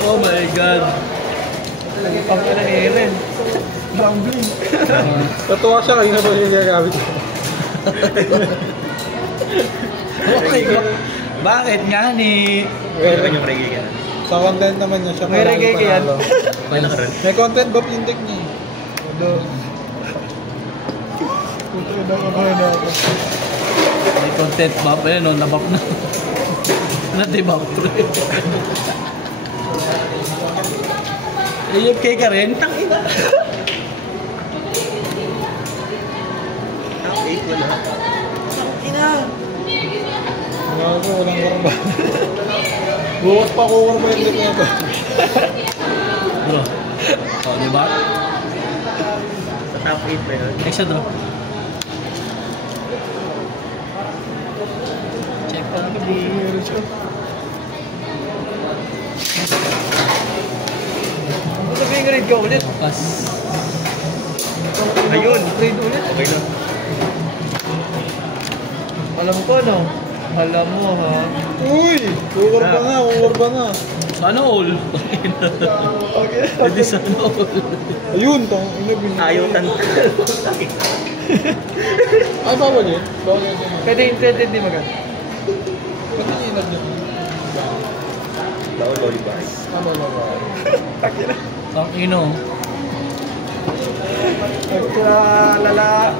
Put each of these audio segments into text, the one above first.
Oh my God. Pag ka na ni Eren. Rambling. Tatuwa siya kayo na ba yung gagamit ko? Okay ba? Bakit nga ni... Meron yung reggae ka na. Sa content naman niya siya. May reggae ka yan. May nakaroon. May content ba yung deck niya? Ano? Puto na kabahan na ako. May content buff eh, no? Nabap na. Na-debuff. AFK ka rin? Tangina. Top 8 wala. Tangina. Gago, walang karba. Bukas pa kukurba yung deck niya ba? Bro. Oh, diba? Sa top 8 ba yun? Extra drop. Check pa lang. Meron siya. Ano sabihin grade ka ulit? Pas. Ayun! Grade ulit? Okay lang. Alam ko no? Alam mo ha? Uy! Kukurba na, kukurba na. Sana all. Okay. Pwede sana all. Ayun, inabin. Ayaw tan. Ay, bawal yun? Bawal yun. Pwede intended di maganda. Pati inab niya. Bawal lollipop. Tama na ba? Tangino. Lala.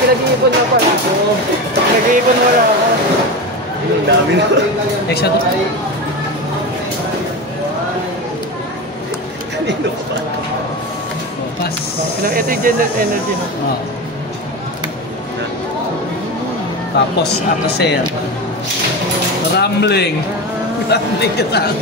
Pinag-iipon na pala ako. Pinag-iipon wala ako. Ang dami na. Extra drop. Kanino pa? Oh, pas. Ito yung general energy no? Oh. Tapos, after sale. Rambling. Rambling ka lang.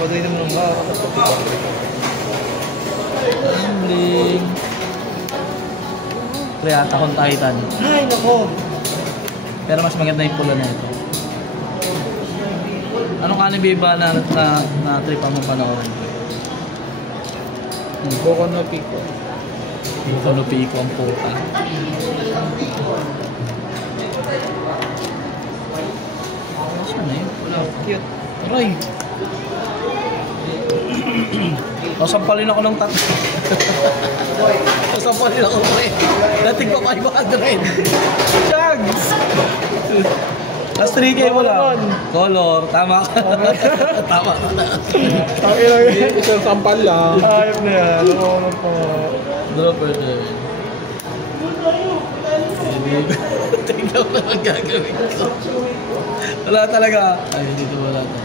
Pagay naman ng mga Rambling. Kreata kong Titan. ay, nako. Pero mas maganda yung pula na ito. Anong anime ba na tripan mo panoorin? Boko no Pico. Kanupi ko ang puta. Saan na yun? Wala. Cute. Aray! Sampalin ako ng tatlo. Sampalin ako pre. Dating pa 500. Shags! Last 3K mo lang. Color. Tama ka. Tama ka. Taki lang yun. Isang sampal lang. Ayop na yan. Ano po. Dropper na yun. Tingnan mo ang gagawin ko. Wala talaga. Ay, dito wala to.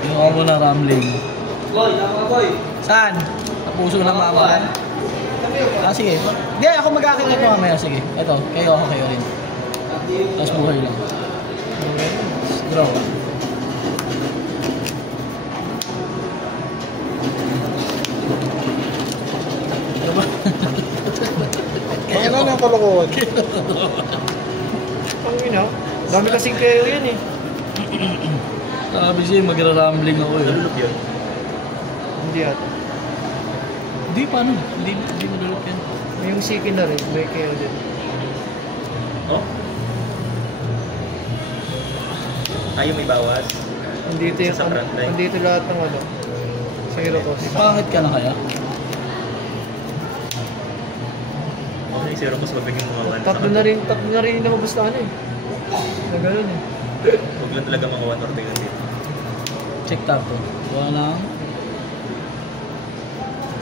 Kinuha mo na rambling. Boy, tama boy. Saan? Sa puso ng mama. Ah, sige. Hindi, ako mag-akin ito mamaya. Sige. Ito, kayo ako kayo rin. Tapos buhay lang. Draw. Ano na ang kalokohan? Ang ina. Dami kasing kayo yan eh. Sabi siya, magra-rambling ako eh. Nalulok yun. Hindi at. Hindi, paano? Hindi madulot yan. Yung Siki na rin. May kayo din. Oh? Ayaw may bawas. Andito yung Sa front line. andito lahat ng ano. Sa Hirokos. Pangit ka na kaya? Okay, zero mas mabigyan mga one. Tatlo na rin yung namagustahan eh. Na gano'n eh. Huwag lang talaga mga one or two lang dito. Check tap to. Wala lang.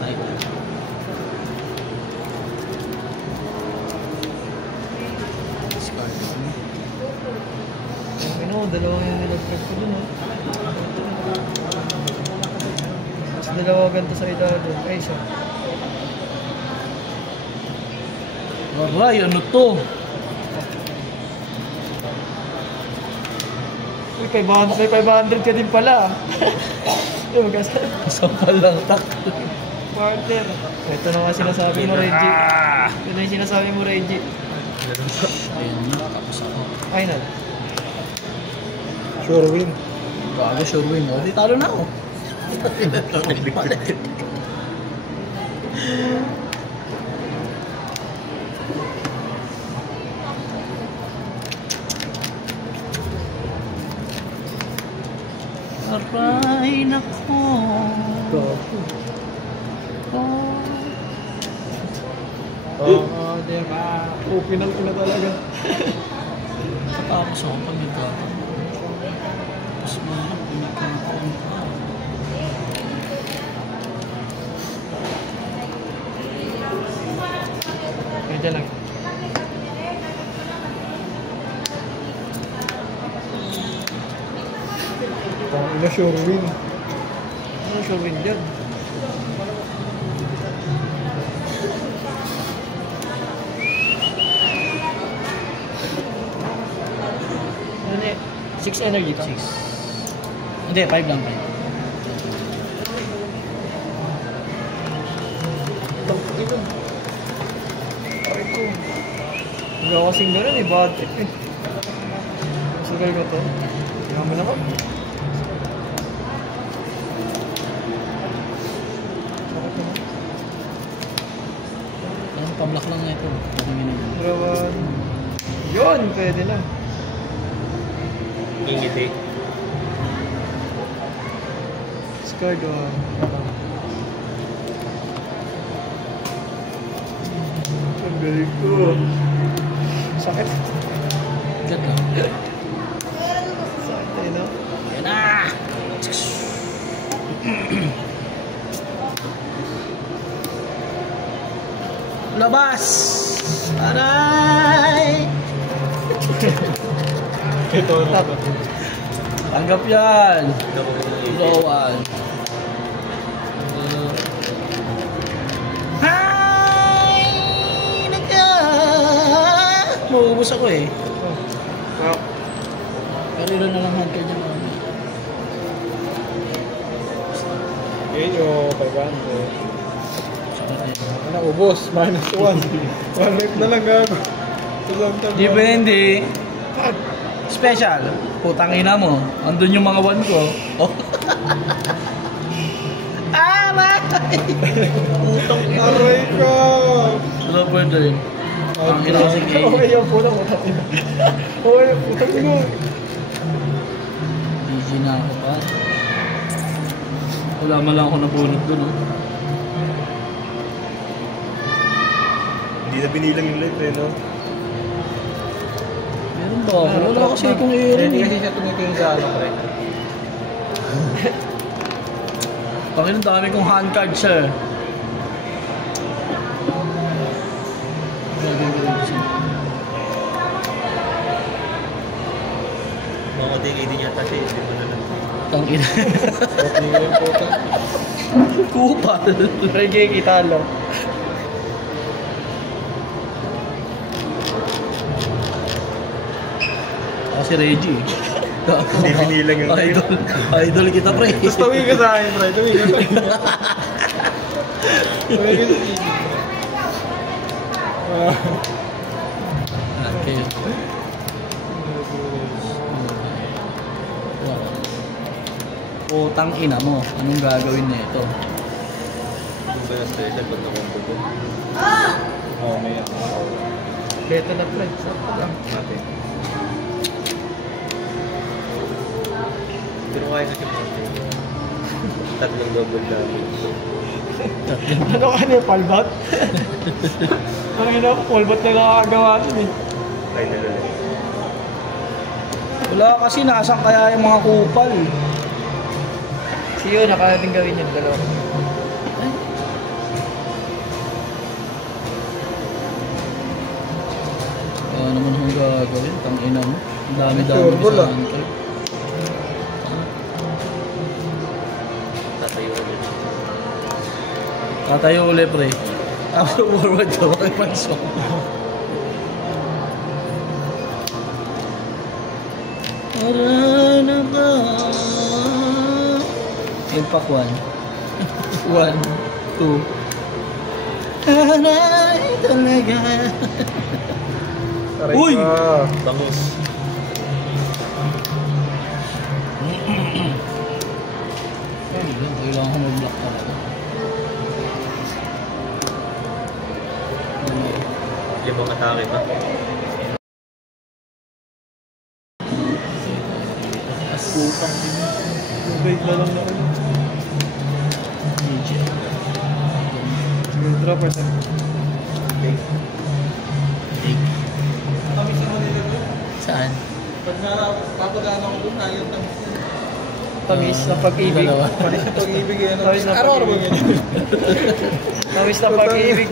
Ay. Dalawa yung nilagpag ko dun oh. Mas dalawa ganito sa idado. Ay, isa. Aray, ano to? Uy, 500 ka din pala. Yung magkasal. Sampal lang tak. Partner. Ito na nga sinasabi mo, Reggie. Ito na yung sinasabi mo, Reggie. Ayun na, tapos ako. Ay na. Sure win. Bago sure win. O, di talo na ako. Aray, nako. Diba? Pinang ko na talaga. Tapos ako pag nagkakaroon. Tapos mo na nagkakaroon ka. Medyo lang. Ina sure win. Ano sure win dyan? Ano eh? 6 energy to? 6. Hindi, 5 lang. 5. Hindi ako kasing gano'n eh, bad trip eh. Sugal ko to. Yaman ako. Yan, pablock lang na ito. Drawan. Yun, pwede na. Ingiti. Scar doon. Ang galing ko. Sakit. Gat lang. Sakit eh, no? Yan na! Labas! Aray! Ito na. Tanggap yan! Lowan. Hi! Naka! Maubos ako eh. Pero ilan na lang handcard niya. Yun yung 500. Sakat na yun. Ano, ubos. -1. 1 life na lang gago. Depende. Special. Putang ina mo. Andun yung mga one ko. Oh. Aray! Aray ko! Wala pwede rin. Ang ina kasi kay... Okay, yung pulang utang ina. Okay, utang ina. Easy na ako pa. Wala man lang ako nabunot dun. Oh. Hindi na binilang yung life eh, no? Meron ba ako? Wala kasi itong area. Hindi kasi siya tumitingin sa ano, pre. Panginoon, dami kong handcard, sir. Mga tingin din yata siya, hindi mo na lang. Tangina. Hindi ko yung puta. Kupal. Reggae kitalo. Ako si Reggie. Hindi binilang yung life. Idol. Idol kita, pre. Tapos tawin ka sa akin, pre. Tawin ka sa akin. Tawin ka sa akin. Okay. Putang ina mo. Anong gagawin na ito? Kung ba na special, ba't nakompo ko? Oo, may yan. Beto na pre. Sakto lang. Natin. Pero kaya kasi mo. Tatlong double damage. Ano ka niya, palbat? Ang ina, palbat na nakakagawa nun eh. Ay, nalala. Wala kasi nasaan kaya yung mga kupal. Siyo, nakarating gawin yung dalawa. Kaya naman akong gagawin. Tang ina mo. Ang dami-dami Turbo sa lang. handcard. Tatayo ulit. Tatayo ulit, pre. After forward ka, makipagsok. Aray na ba? Impact 1. 1, 2. Aray talaga. Aray Uy! ka. Bangus. Kailangan ko mag-block talaga. Limang atake pa. Putang ina. Lalang na ulit. Drop or something. Saan? Pag napagano ko doon, ayaw na. Tamis ng pag-ibig. Dalawa. Panis yung pag-ibig eh. Tamis ng pag-ibig. Tamis ng pag-ibig.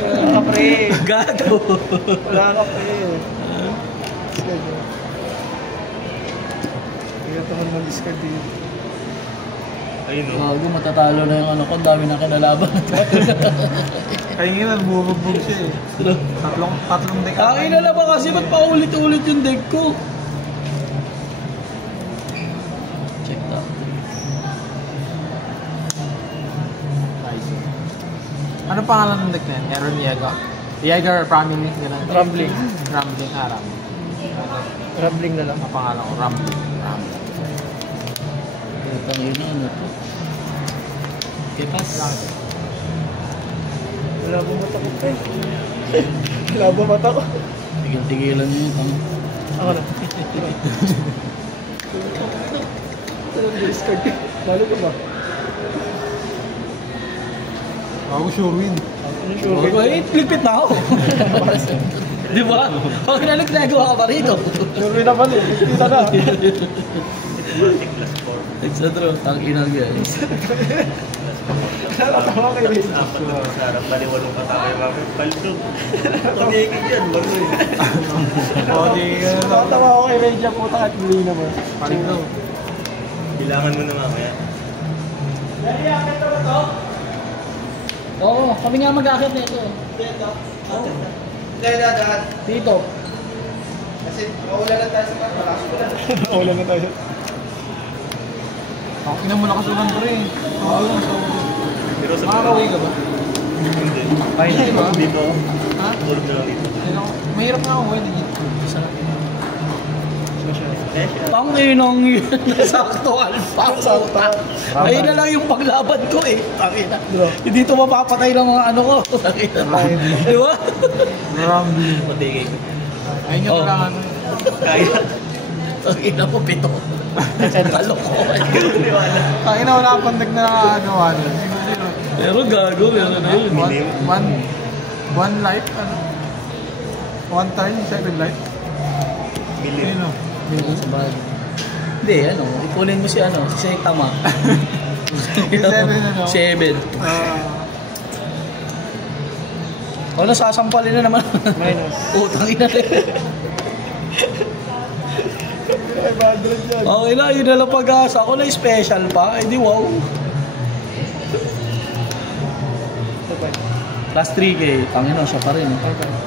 Wala ka pre. Gago! Wala ka pre. Kaya taman mag-discard dito. Ayun o. Gago, matatalo na yung ano ko. Ang dami na kinalaban. Kaya nga, bumubugbog siya eh. Tatlong deck. Ang ina na ba kasi ba't paulit-ulit yung deck ko? Check that. Ano pangalan ng deck na yan? Aaron Yeager? Yeager or Family? Ganun. Rambling. Rambling. Rambling na lang. Ang pangalan ko, Rambling. Putang ina, ano to? Okay, pass. Wala ba mata ko pre? Wala ba mata ko? Tigil-tigilan nyo yung tama. Ako na. Ito lang discard. Lalo ko ba? Ako sure win. Ano sure? Wait, ligpit na ako. Di ba? Pag nagawa ka pa rito. Sure win naman eh. Kita na. Extra draw, tang ina guys. Nakatawa kay Riz. Apat na sa harap, baliwalong katama yung mga paldo. Tumigil yan, baro eh. Nakatawa ako kay Riz. Puta at hindi naman. Paling daw. Kailangan mo na mamaya. Oo, kami nga mag-akit nito. Dito. Wala na tayo. Okay na mo nakasugan ko rin. Pero sa Makakaway ka ba? Hindi. Ay, di ba? Dito. Ha? Tulog na lang dito. Mahirap nga ako win eh. Pang inong yun. Sakto alpha. Ayun na lang yung paglaban ko eh. Tangina. Dito mapapatay ng mga ano ko. Di ba? Rambling. Patigay ko. Ayun yung Oh. kailangan. Kaya. Tangina mo, pito. Kalokohan. Ay na wala pang deck na nakakagawa nun. Pero gago, meron na yun. One life, ano? One turn, second life. Million. Ayun o. Sa bag. Hindi, ano, ipunin mo si ano, si Sektama. Seven, ano? 7. O, nasasampalin na naman. Minus. Utang ina rin. 500 dyan. Okay na, yun na lang pag-asa. Ako na special pa. Eh di wow. Plus 3K. Tangin na, siya pa rin.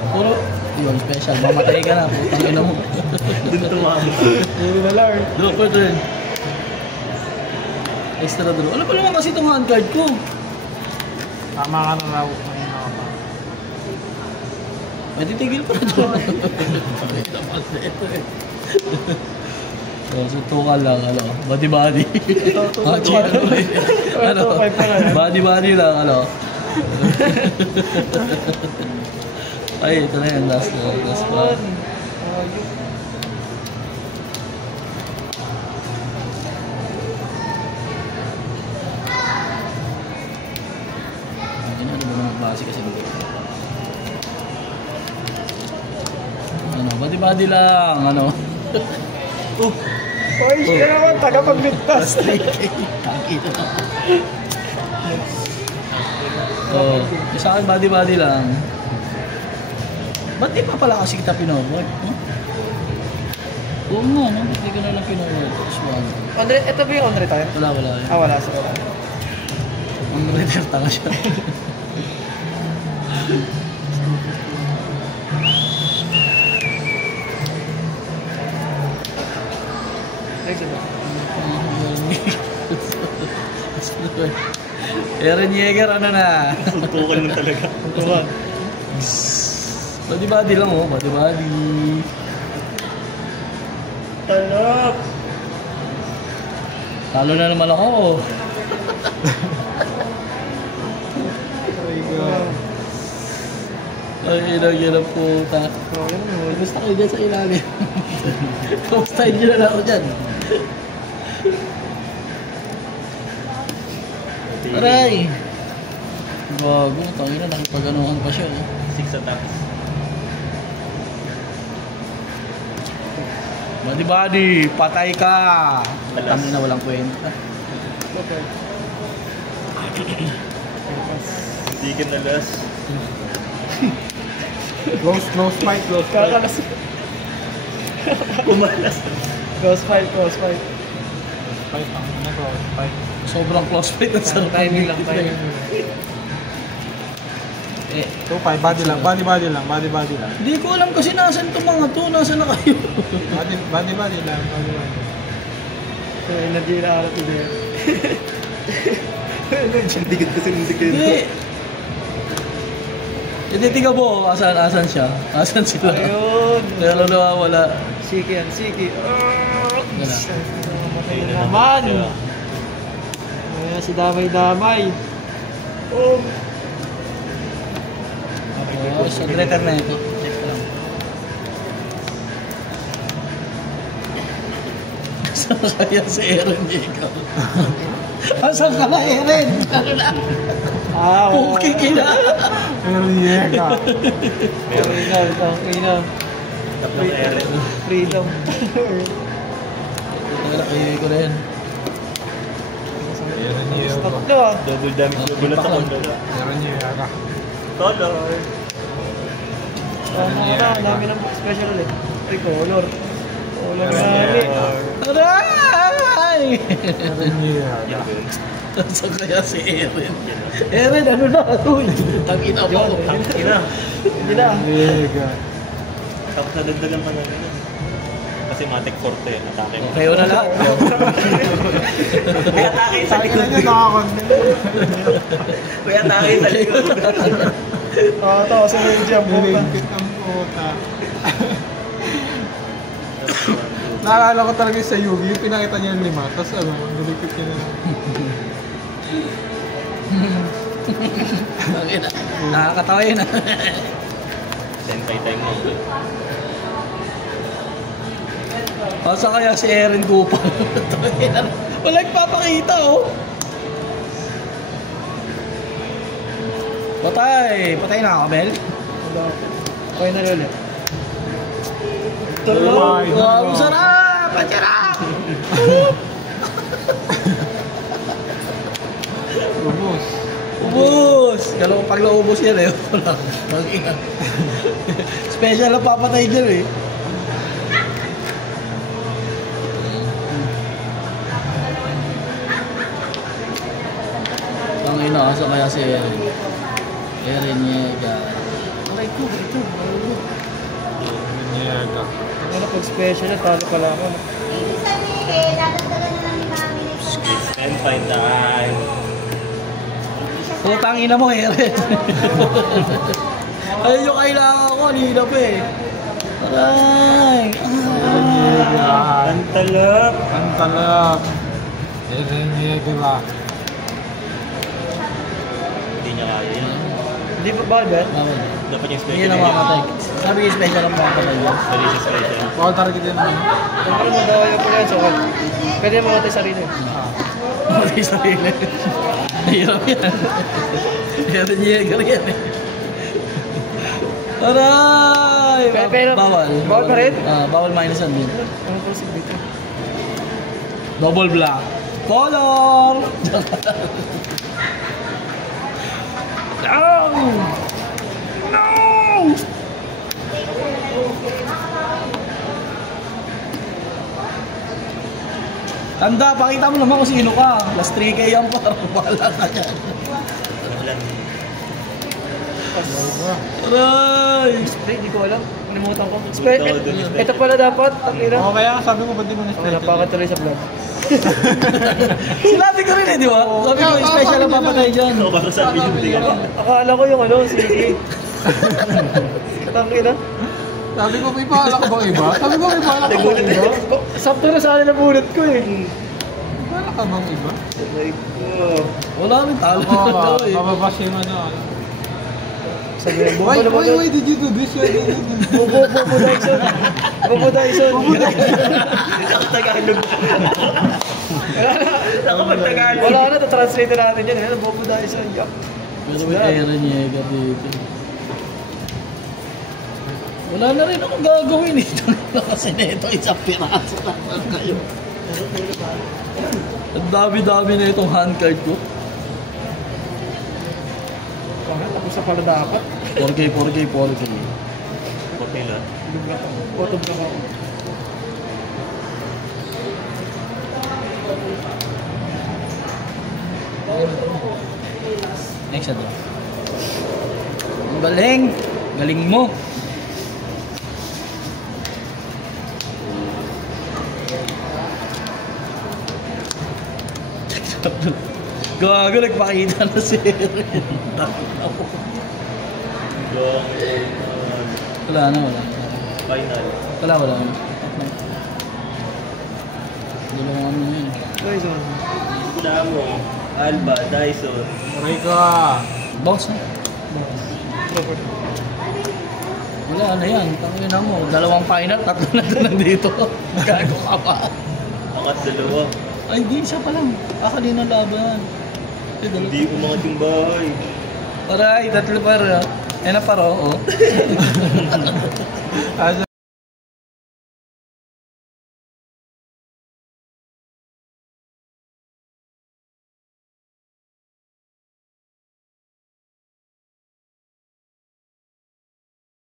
Puro, yun, special. Mamatay ka na. Putang ina mo. Doon tumama. Puro na lang. Draw pa rin. Extra draw. Ano pa naman kasi itong handcard ko? Tama ka na raw. Ayun ako pa. May titigil pa na doon. So, suntukan lang, ano, body-body. Ano, body-body lang, ano. Ay, ito na yan, last pa. Ano ba mga base kasi dito? Ano, body-body lang, ano. Hoy, siya naman, tagapagligtas. Takita na. So, sa akin body-body lang. Ba't di pa pala kasi kita pinoward? Huh? Oo nga, no? Ba't di ka na lang pinoward? Swan. Andre, ito ba yung Andre tayo? Wala. Ah, wala. So, wala. Ang reader tanga siya. Next ba? Aaron Yeager, ano na? Suntukan lang talaga. Tuwag. Body-body lang, oh. Body-body. Talok! Talo na naman ako, oh. Ay, inagyan ang puta. Gusto kayo dyan sa ilalim. Kamustahin nyo na lang ako dyan. Aray! Bago, tangina, nakipag-anuhan pa siya. 6 attacks. Body, patay ka! Balas. Tangina, walang kwenta. Okay. Hindi ka nalas. Close fight. Kakalas. Kumalas. Close fight. Fight. Sobrang close fight at sarap. Timing lang. Eh, 2-5, body lang. Body lang. hindi ko alam kasi nasan itong mga to, nasan na kayo? Body lang. Energy na harap ito yan. Sindikin kasi hindi kayo. Hindi. Hindi, tiga mo, asan siya? Asan sila? Ayun. Kaya lang nawawala. Siki yan, Siki. Gana. Matay na naman. Ayan si Damay. Oh. Tapos, sa greater na ito. Check lang. Saan kaya si Aaron Jacob? Asan ka na, Aaron? Oo. Okay kina. Pero yeka. Freedom. Tatlong Eren. Freedom. Ito na kayo ko rin. Tatlo ah. Double damage na bulat ako. Pero yeka. Color. Ang dami ng special ulit. Ay, color. Color nari. Aray! Yeka. Saan kaya si Aaron? Aaron, ano na? Uy! Tangina mo. Tangina. Hindi na. Yeka. Tapos nadagdagan pa namin yun. Kasi matik forte, atake mo. Kayo na lang. May atake sa Sabi likod. na niya nakakondem. May atake sa likod. Ito kasi may jump mo ka. Nilingkit ang puta. Naalala ko talaga yung sa Yugi, yung pinakita niya yung 5, tapos nilingkit niya na. Tangina. Nakakatawa yun ah. Senpai time mo. Asa kaya si Aaron Kupal? Wala nagpapakita oh. Patay! Patay na ako, Mel. Okay na ulit. Oh my Wow, God. sarap! Patsarap! Ubus. Ubus! Kala ko pag naubos yan eh. Wala. Mag-ingat. Special na papatay dyan eh. Pangina, asa kaya si Aaron? Aaron Yeager. Aray ko, ito. Yeka. Ano pag special na, talo pala ako. Ibig sabihin, dadagdagan na lang ni Mami nito na. Senpai time. Putang ina mo, Aaron. Ayun yung kailangan ko, kanina pa eh. Aray! Ang talap. Ang talap. Yeka ba? Hindi niya kaya yun. Hindi ba bawal ba? Bawal. Dapat yung Hindi special. na makamatay. Sabi yung special ang makamatay yan. Sorry sa special. Bawal target yan naman. Kung ano magawa yung pala yan, so pwede mamatay sarili. Mamatay sa rin eh. Hirap yan. Aaron Yeager yan eh. Aray! Pero, Bawal. bawal pa rin? Bawal minusan din. Ano po si Vito? Double black. Color! No! No! Tanda, pakita mo naman kung sino ka. Last 3K yan pa. Wala ka dyan. Walang Aray! Spray, di ko alam. Nalimutan ko. Spray, ito pala dapat. Ang ina. Oo, kaya sabi ko, ba't di mo Oh, na-special? napakatuloy sa vlog. Sinabi ko rin eh, di ba? Sabi ko, special ang papatay dyan. ito para sa hindi ka ba? Akala ko yung ano, Siki. Tangina. Sabi ko, may paala ka bang iba? Sabi ko, may paala ka bang iba? Sakto na sa akin na bunot ko eh. May paala ka bang iba? Wala rin talo. Oo, mababas yung ano. Sabi na, Why, why did you do this? Why did you do this? Bobo Dyson. Bobo Dyson. Tagalog. Nakapagtagalog. Wala na, translate natin yan. Ano, bobo dahil sa yak. Pero may Aaron Yeager dito. Wala na rin akong gagawin eh. Kasi neto isang piraso lang kayo. Ang dami-dami na itong handcard ko. Tapos na pala dapat. 4K. Okay lang. Bottom block ako. Next na. Ang galing! Galing mo! Gago, nagpakita na si Eren. Wala na. Final. Wala. Dalawang ano yun. Dyson. Damo. Alba. Dyson. Aray ka! Boss ha? Wala na yan. Tangin na mo. Dalawang final, tatlo na doon nandito. Gago ka pa. Angat dalawa. Ay, di. Isa pa lang. Ako din ang laban. Hindi umangat yung bahay. Aray, tatlo pa rin. Eh na paro, oh. Asa